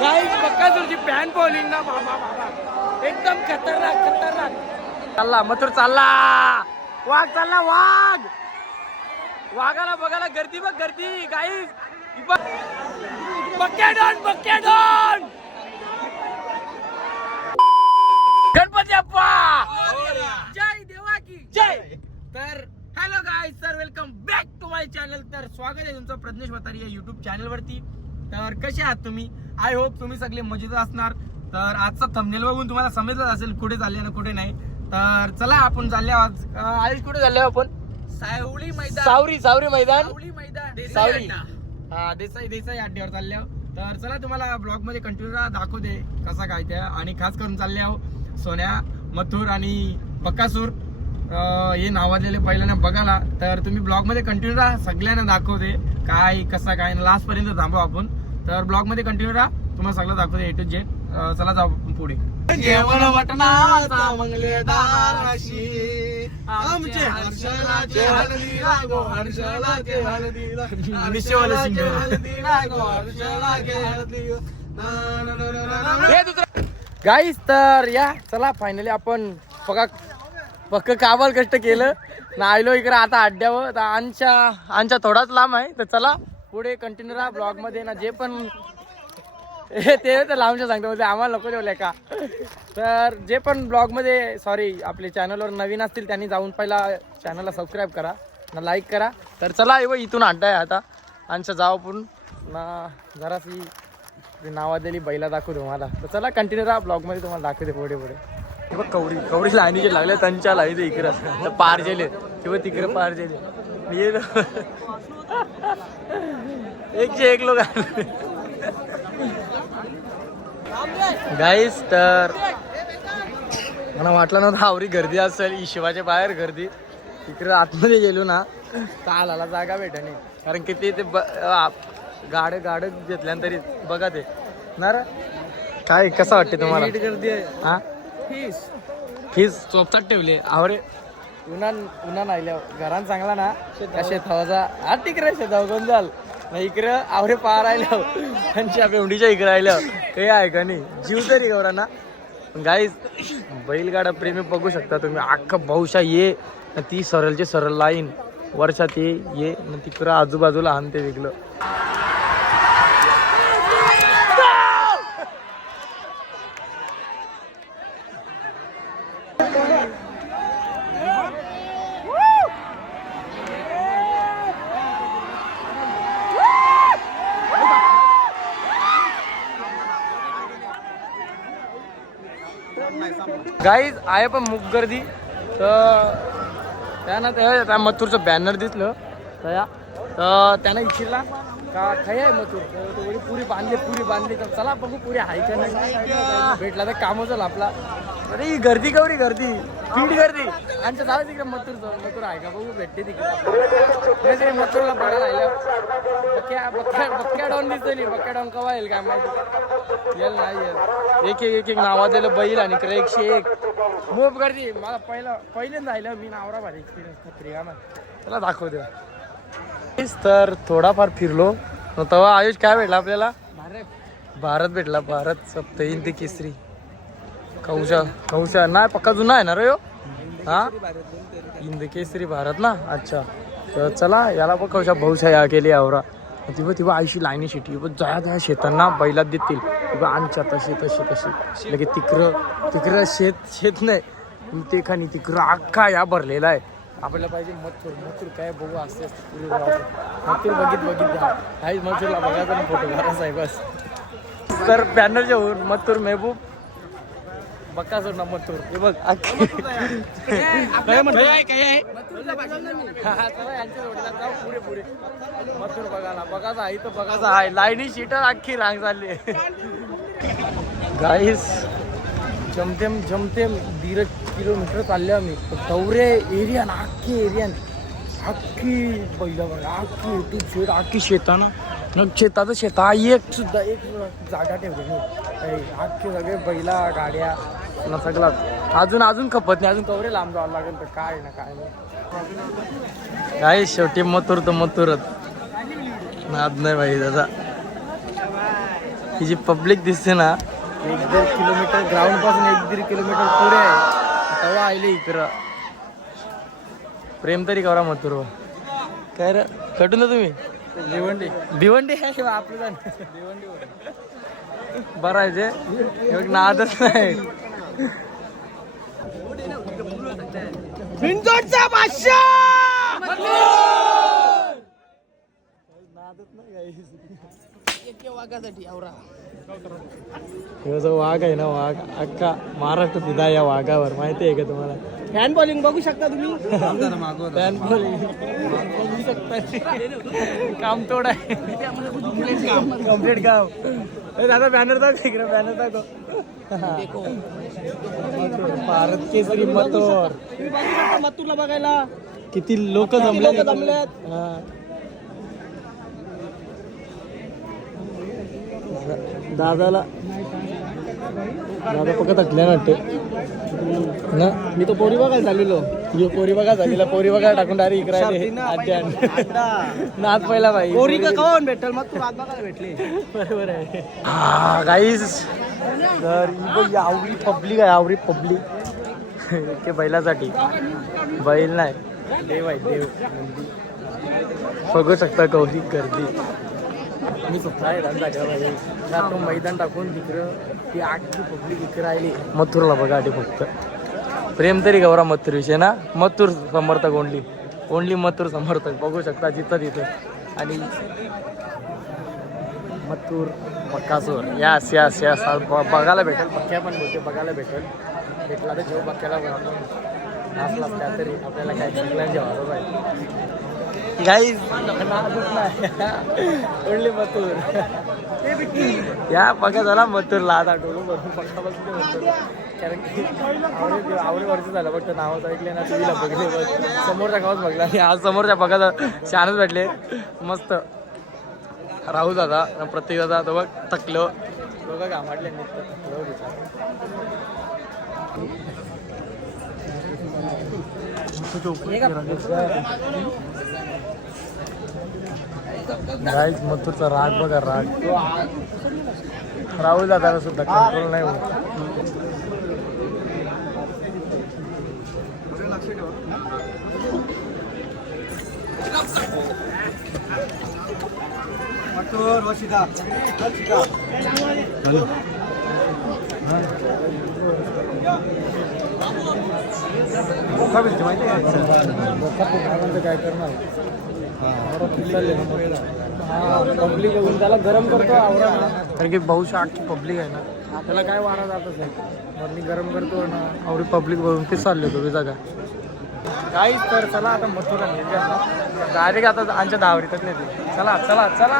गाईस बक्कासूरची pan bowling ना बाबा बाबा एकदम खतरनाक खतरनाक. चालला मथुर चालला. वाघ चालला वाघ. वाघाला बघायला गर्दी बघ गर्दी गाईस. बक्क्याडॉन बक्क्याडॉन. गणपती अप्पा जय देवा की जय. तर hello guys sir welcome back to my channel. तर स्वागत आहे तुमचं प्रज्ञेश वतारी या युट्यूब चॅनल वरती. तर कसे आहात तुम्ही? आय होप तुम्ही सगळे मजेत असणार. तर आजचा थंबनेल बघून तुम्हाला समजलं असेल कुठे चालले ना कुठे नाही. तर चला आपण चालले आज कुठे चालले आपण? सावरी मैदान. सावरी मैदान सावरी हा देसाई अड्ड्यावर चालले आहो. तर चला तुम्हाला ब्लॉग मध्ये कंटिन्यू दाखवते कसा काय त्या. आणि खास करून चालले आहो सोन्या मथुर आणि बकासूर हे नावाजलेले पहिल्यांदा बघायला. तर तुम्ही ब्लॉग मध्ये कंटिन्यू राहा सगळ्यांना दाखवते काय कसा काय लास्ट पर्यंत थांबू आपण. तर ब्लॉग मध्ये कंटिन्यू राहा तुम्हाला सगळं दाखवते ए टू झेड. चला जाऊ पुढे. जेवण मटणाचा मंगलेदाराशी आमचे हर्षलाचे हळदीला गो हर्षलाचे हळदीला हळदीला गो हर्षलाचे हळदीला. गाईस तर या चला फायनली आपण पक्क काबाल कष्ट केलं ना आयलो इकडे आता अड्ड्यावर. आमच्या थोडाच लांब आहे. तर चला पुढे कंटिन्यू राहा ब्लॉग मध्ये ना. जे पण ते तर लांबच्या सांगतो म्हणजे आम्हाला नको जेवले का. तर जे पण ब्लॉग मध्ये सॉरी आपले चॅनलवर नवीन असतील त्यांनी जाऊन पहिला चॅनलला सबस्क्राईब करा ना लाईक करा. तर चला इथून अड्डा आहे आता आमच्या जावपून ना जराशी नावाजलेली बैला दाखवू तुम्हाला. तर चला कंटिन्यू राहा ब्लॉग मध्ये तुम्हाला दाखवते पुढे पुढे. बघ कवडी लाईनी जे लागले त्यांच्या लाईन इकडं तर पार गेले किंवा तिकडे पार गेले. एकशे एक लोक गाईस. तर मला वाटलं नव्हतं आवरी गर्दी असेल शिवाच्या बाहेर गर्दी. इकडे आतमध्ये गेलो ना तालाला जागा भेटा नाही. कारण की ते गाड घेतल्यानंतर बघा ते ना काय कसं वाटते तुम्हाला? गर्दी आहे हा. फीस चोपचात ठेवले आवरे उन्हा नाहील्यावर घरान चांगला ना शेतावाचा हा तिकडे शेताव कोण जाल नाही इकडं आवरे पार राहिल्या त्यांच्या पेवडीच्या इकडे राहिल्या काही आहे का नाही जीव तरी गौरा ना. गाईज बैलगाडा प्रेमी बघू शकता तुम्ही अख्खा बहुशा ये ती सरळचे सरळ लाईन वर्षात ये तिकडं आजूबाजूला आणते वेगळं. गाईज आहे पण मुख गर्दी. तर त्यानं त्या मथुरचं बॅनर दिसलं तर त्यानं इच्छिला का खाय आहे मथुर. तर पुरी बांधली तर चला बघू पुरी आहे का नाही. भेटला तर काम झालं आपला. अरे गर्दी कवरी गर्दी फीड गर्दी आमच्या जाऊ तिकडे मथुर आहे का बघू भेटते तिकडे. मथुरला बघायला राहिलं बक्क्या डॉन दिसतली. बक्क्या डॉन कवा येईल काय माहिती येईल नाही येईल. एक नावाजलेलं बैल आणि इकडे 101 मोप गर्दी. मला पहिल्यांदा राहिलं मी नावरा भारी एक्सपिरियन्स खत्री का ना. त्याला दाखवते. तर थोडाफार फिरलो तेव्हा आयुष काय भेटला आपल्याला? भारत भेटला. भारत सप्त हिंदी केसरी कौशा नाही पक्का जुना आहे ना रे हा हिंद केसरी भारत ना. अच्छा तर चला याला बघ कौशा बहुशा या केली आवरा. तेव्हा आयशी लाईनी शेती जया त्या शेतांना बैलात देतील किंवा आमच्या तशी लगे तिकडं शेत नाही ते खाणी तिकडं अख्खा या भरलेला आहे. आपल्याला पाहिजे मथुर काय बघू असते मथुर बघित काही मथुरला बघायचा ना फोटो घराचा आहे बस. तर बॅनर जेवून मथुर मेहबूब बक्कासूर ना मथुर हे बघ पुढे मथुर बघायला आहे तर बघायचा आहे. लाईनी शीटर अख्खी रांग चालली. गाईस जमतेम 1.5 किलोमीटर चालले आम्ही. दौरे एरिया ना अख्खी पहिला बघा अख्खी अख्खी शेताना शेताचं शेता एक जागा ठेवली अख्खे सगळे बैला गाड्या ना सगळं. अजून खपत नाही. अजून कवरे लांब जावं लागेल तर काय नाही. काय शेवटी मथुर तर मथुरच नाद नाही भाई दादा. ही जी पब्लिक दिसते ना 1-1.5 किलोमीटर ग्राउंड पासून 1-1.5 किलोमीटर पुढे आहे तेव्हा आले इकडं. प्रेम तरी करा मथुर काय रे कटून तुम्ही भिवंडी भिवंडी आहे आपलं बरं आहे ते नादच नाही. बिंदोडचा बादशाह वाघासाठी आवरा वाघ आहे ना वाघ अख्खा महाराष्ट्र फिदा या वाघावर माहिती आहे का तुम्हाला. फॅन बॉलिंग बघू शकता तुम्ही. फॅन बॉलिंग बघू शकता काम तोड आहे कम्प्लीट काम. दादा बॅनर दाखव इकडे बॅनर दाखव. भारत केसरी मथुर मथुरला बघायला किती लोक जमल्यात. दादा पक्का थकल्या वाटते ना. मी तो पोरी बघायला चाललेलो पोरी बघायला टाकून डायरेक्ट इकडे नाच पहिला भाई पोरी का कोण भेटल मग तू रात बघायला भेटले. बरोबर आहे. हा गाईस तर आवरी पब्लिक आहे आवरी पब्लिक ते बैलासाठी बैल नाही देव आहे देव बघू शकता कौतिक गर्दी. मी स्वतः जातो मैदान टाकून तिकडं ती आखी पब्लिक इकडे राहिली. मथुरला बघा ते फक्त प्रेम तरी गौरा मथुर विषय ना. मथुर समर्थक ओनली मथुर समर्थक बघू शकता जिथं तिथं. आणि मथुर बक्कासूर यास यास यास बघायला भेटेल. पक्क्या पण बोलते बघायला भेटला तर जेव्हा बक्क्याला असला त्या तरी आपल्याला काय सगळ्यांच्या वाजत आहे. गाईज ओनली मथुर या पक्का झाला मथुरला आता डोळू भरून पक्का बघते मथुर. कारण की आवडे वर्ष झालं फक्त नावच ऐकले ना टीव्हीला बघले समोरच्या गावात बघला. आणि आज समोरच्या पक्का छानच भेटले मस्त. राहू दादा प्रत्येक दादा तो बघ थकलो बघा घामाटले गाईज मथुरचा राग बघा राग. राहुल दादाला सुद्धा कंट्रोल नाही होत. काय करणार पब्लिक बघून त्याला गरम करतो आवरा ना. कारण की बहुशा आखी पब्लिक आहे ना त्याला काय वारा जातच नाही. मग मी गरम करतो ना आवडी पब्लिक बघून ते चालले तुम्ही जागा काहीच. तर चला आता मथुरा डायरेक्ट आता आमच्या धावरीतच नाही. चला चला चला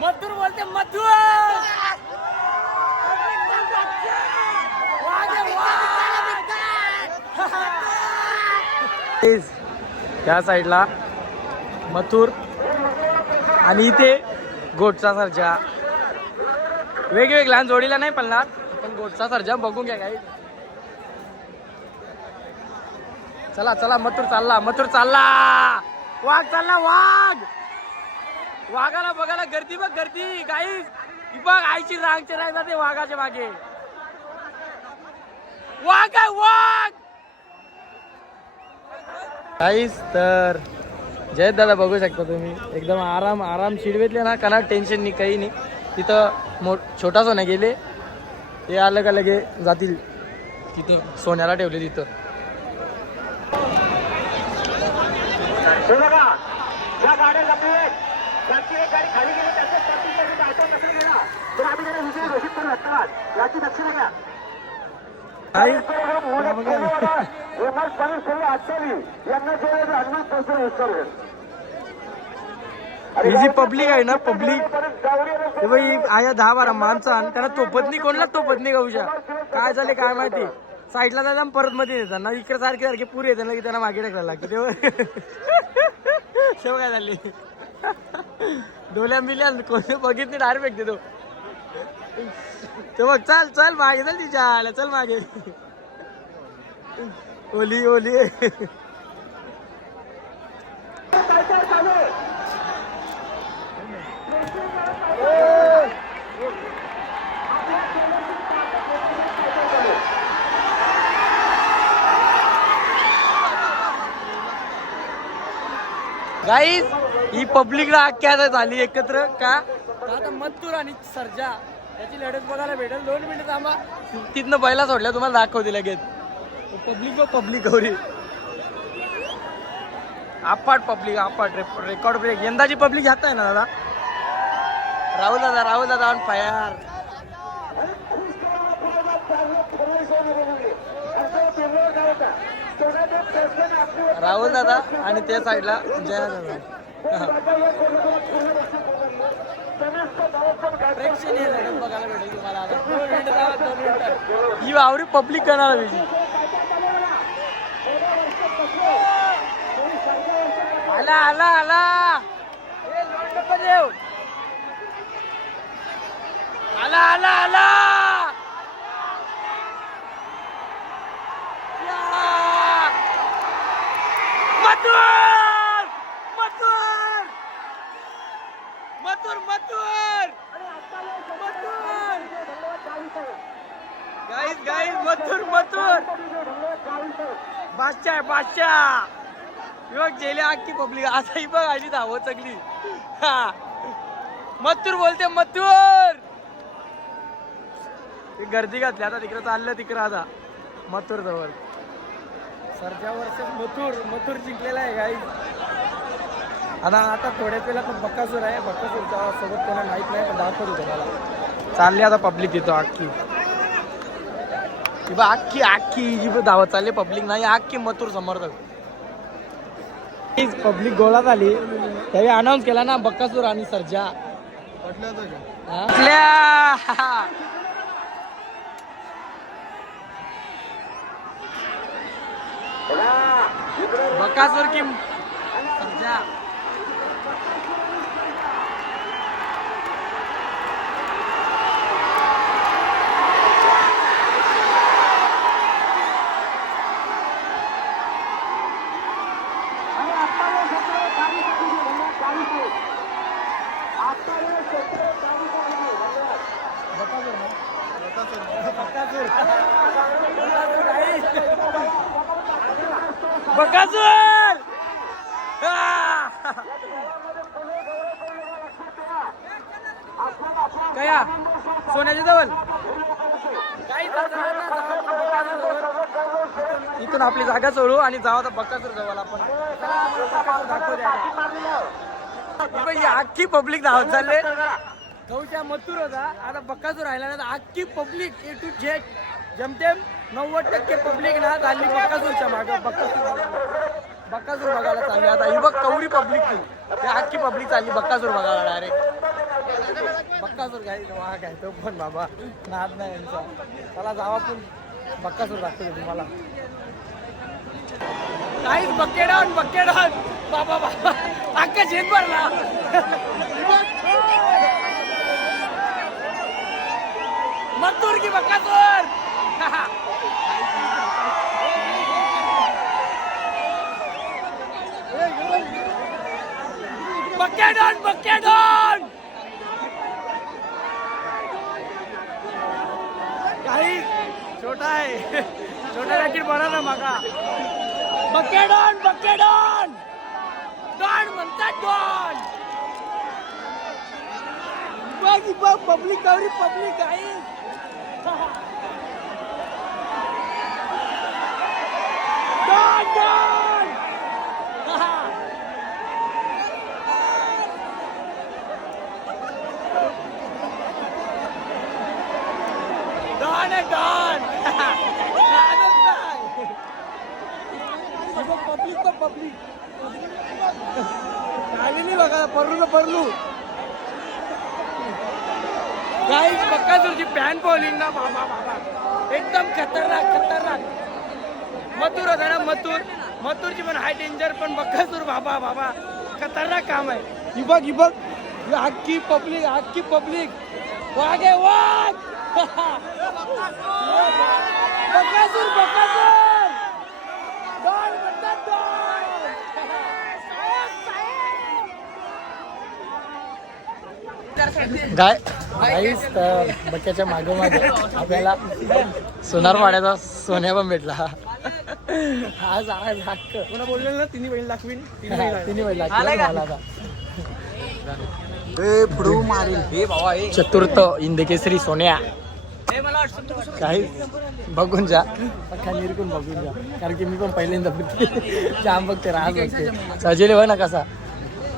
मथुर बोलते मथुर त्या साईडला मथुर आणि इथे गोटचा सर्जा वेगवेगळ्या लहान जोडीला नाही पडणार पण गोटचा सर्जा बघून घ्या काही. चला चला मथुर चालला वाघ चालला वाघ वाघाला बघायला गर्दी बघ गर्दी गाईस. बघ आईची रांगचे रांग जाते वाघाच्या मागे. वाघ आहे वाघ गाईस. तर जय दादा बघू शकता तुम्ही एकदम आराम शिडवेतले ना कना टेन्शन नाही काही नाही. तिथं छोटा सोन्या गेले ते आलं का लगे जातील तिथं सोन्याला ठेवले तिथं. ज्या गाड्या जमले त्यांची एक गाडी खाली गेली त्यांच्या स्टॉपिंग ऑटो नसेल गेला तर आम्ही त्याला विषय घोषित करू धन्यवाद. याची दक्षता घ्या. यांना जे हनुमान पोहोचून उत्तर ही जी पब्लिक आहे ना पब्लिक हे बाई आया 10-12 माणसं आणि त्यांना तोपत नाही कोणला तोपत नाही गाऊच्या काय झाले काय माहिती साईडला जायला परत मध्ये येतात ना इकडे सारखे पुरे येतात ना की त्यांना मागे टाकायला लागतं तेव्हा तेव्हा काय झाले डोल्या मिल्या कोणी बघितली डायरेक्ट देतो ते बघ चल चल मागे चल तिच्या आला चल मागे ओली ओली गाईज ही पब्लिकला अख्ख्या झाली एकत्र का आता मत्तूर आणि सर्जा याची लढत बघायला भेटेल 2 मिनिटं थांबा तिथनं पहिला सोडल्या तुम्हाला दाखवते लगेच पब्लिक गौरी आपाट पब्लिक आपाट रेकॉर्ड ब्रेक यंदाची पब्लिक घेत आहे ना दादा राहुल दादा ऑन फायर राहुल दादा आणि त्या साईडला जया दादा प्रेक्षणीय लढत बघायला भेटेल तुम्हाला आता 2 मिनिटं ही वावरी पब्लिक करणार पाहिजे आला मथुर गाईस मथुर बादशाह युवक जेले आखी पब्लिक आता ही बघ आली धावत सगळी मथुर बोलते मथुर गर्दी घातली आता तिकडे चाललं तिकडे आता मथुर जवळ सरच्या वर्ष मथुर जिंकलेला आहे गाईस आता थोड्याच वेळा पण बक्कासूर आहे बक्कासूरच्या सोबत कोणा माहित नाही पण दाखवतो तुम्हाला चालली आता पब्लिक येतो आखी आखी जी धावत चालली पब्लिक नाही आखी मथुर समर्थक पब्लिक गोळा झाली त्यावेळी अनाऊन्स केला ना बक्कासूर आणि सर्जा बक्कासूर की सर्जा बकासूर कया सोन्याच्या जवळ इथून आपली जागा सोडू आणि जाऊ आता बकासूर जवळ आपण अख्खी पब्लिक धावत चालले गौच्या मथुर होता आता बकासूर राहिला ना आख्खी public A to Z जमतेम 90% public ना चालली बक्कासूरच्या मागे बक्कासूर बघायला चालली आता ही बघ कवरी पब्लिक ती आख्खी पब्लिक चालली बक्कासूर बघायला डायरेक्ट बक्कासूर काय वाघ आहे तो पण बाबा नाद नाही यांचा चला जावा पण बक्कासूर दाखवतो तुम्हाला काहीच बकेडाऊन बाबा अख्खा झेत भरला मथुर की बक्कासूर बकेडाऊन काही छोटा आहे छोटा रॅकेट बरा ना मागा बकेडाऊन डॉन म्हणतात डॉन बघ पब्लिक कवरी पब्लिक आहे डॉन पब्लिक नाही बघा परलू गाईस बक्कासूरची पॅन बॉलिंग ना बाबा बाबा एकदम खतरनाक मथुर होता ना मथुरची पण हाय डेंजर पण बक्कासूर बाबा बाबा खतरनाक काम आहे. ही बघ अख्खी पब्लिक वागे वाघ बक्कासूर गाईस तर बक्क्याच्या मागे आपल्याला सोनारवाड्याचा सोन्या पण भेटला. आज हक्क बोललेलं ना तिन्ही बैल दाखवीन तिन्ही बैल चतुर्थ इंदकेसरी सोन्या काही बघून जा अख्खा निरकून बघून जा कारण की मी पण पहिल्यांदा बघते जाम बघते राज बघते सजेले बघ ना कसा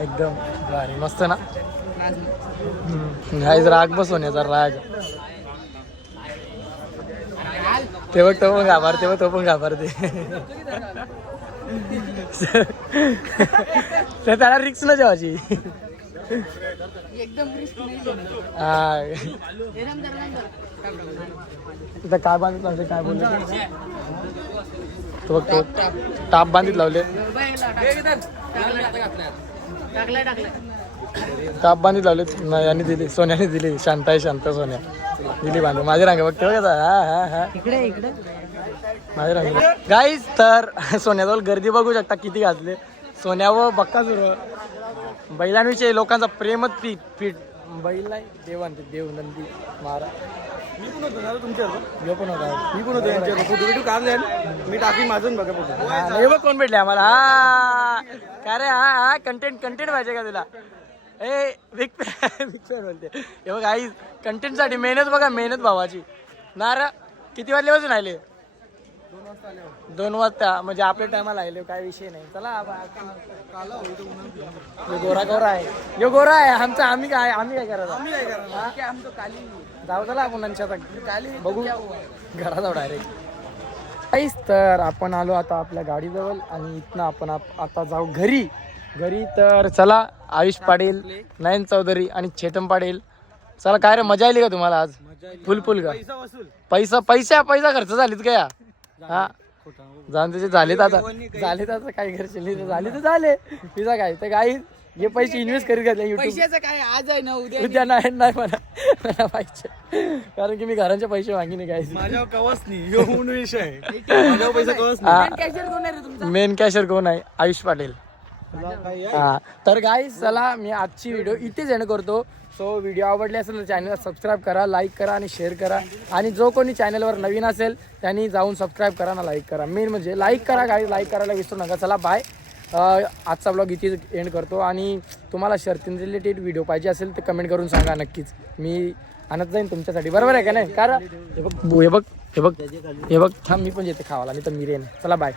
एकदम भारी मस्त ना. गाईज राग बस सोन्याचा राग ते बघ तो पण घाबरते त्याला रिक्स न जेवायची हा तिथं काय बांधित लावले काय बोलले तो बघ तो टाप बांधित लावले टाप बांधित लावले यांनी दिली सोन्याने दिली शांत सोन्या दिली बांधून माझे रांगे बघते बघा हा इकडे माझे रांगे गाईज तर सोन्याजवळ गर्दी बघू शकता किती घातले सोन्या व बक्कासूर बैलांविषयी लोकांचा प्रेमच पीठ बैल नाही देव नंदी मारा मी पण होतो ना तुमच्यावर यो पण होता मी पण होतो यांच्यावर फोटो काढले मी टाकी माझून बघा फोटो हे बघ कोण भेटले आम्हाला हा काय रे हा कंटेंट पाहिजे का तुला ए बिग फॅन बोलते हे बघ आई कंटेंट साठी मेहनत भावाची नार किती वाजल्यापासून आले 2 वाजता म्हणजे आपल्या टायमाला आले काय विषय नाही चला गोरा आहे आम्ही काय करायचं जाऊ चला आपण काली बघू घरा जाऊ डायरेक्ट. तर आपण आलो आता आपल्या गाडीजवळ आणि इथनं आपण आता जाऊ घरी तर चला आयुष पाटील नयन चौधरी आणि चेतन पाटील चला काय रे मजा आली का तुम्हाला आज फुल का पैसा खर्च झालीत का या हा जाऊन त्याचे झालेत आता काही खर्च झाले पिझा काय तर काही हे पैसे इन्व्हेस्ट करीत घातले पैशाचं काय आज आहे ना उद्या नाही मला पाहिजे कारण की मी घरांचे पैसे मागिने काय माझ्यावर कवच नाही विषय माझ्यावर पैसा कवच नाही. मेन कॅशर कोण आहे आयुष पाटील. हा तर गाईस चला मी आजची व्हिडिओ इथेच एंड करतो. सो व्हिडिओ आवडली असेल तर चॅनलला सबस्क्राईब करा, लाईक करा आणि शेअर करा आणि जो कोणी चॅनलवर नवीन असेल त्यांनी जाऊन सबस्क्राईब करा ना लाईक करा. मेन म्हणजे लाईक करा गाईस, लाईक करायला विसरू नका. चला बाय. आजचा ब्लॉग इथेच एंड करतो आणि तुम्हाला शर्तीन रिलेटेड व्हिडिओ पाहिजे असेल तर कमेंट करून सांगा नक्कीच मी आणत जाईन तुमच्यासाठी. बरोबर आहे का नाही? कारण हे बघ थांब मी पण येते खावाला मी तर मिरेन. चला बाय.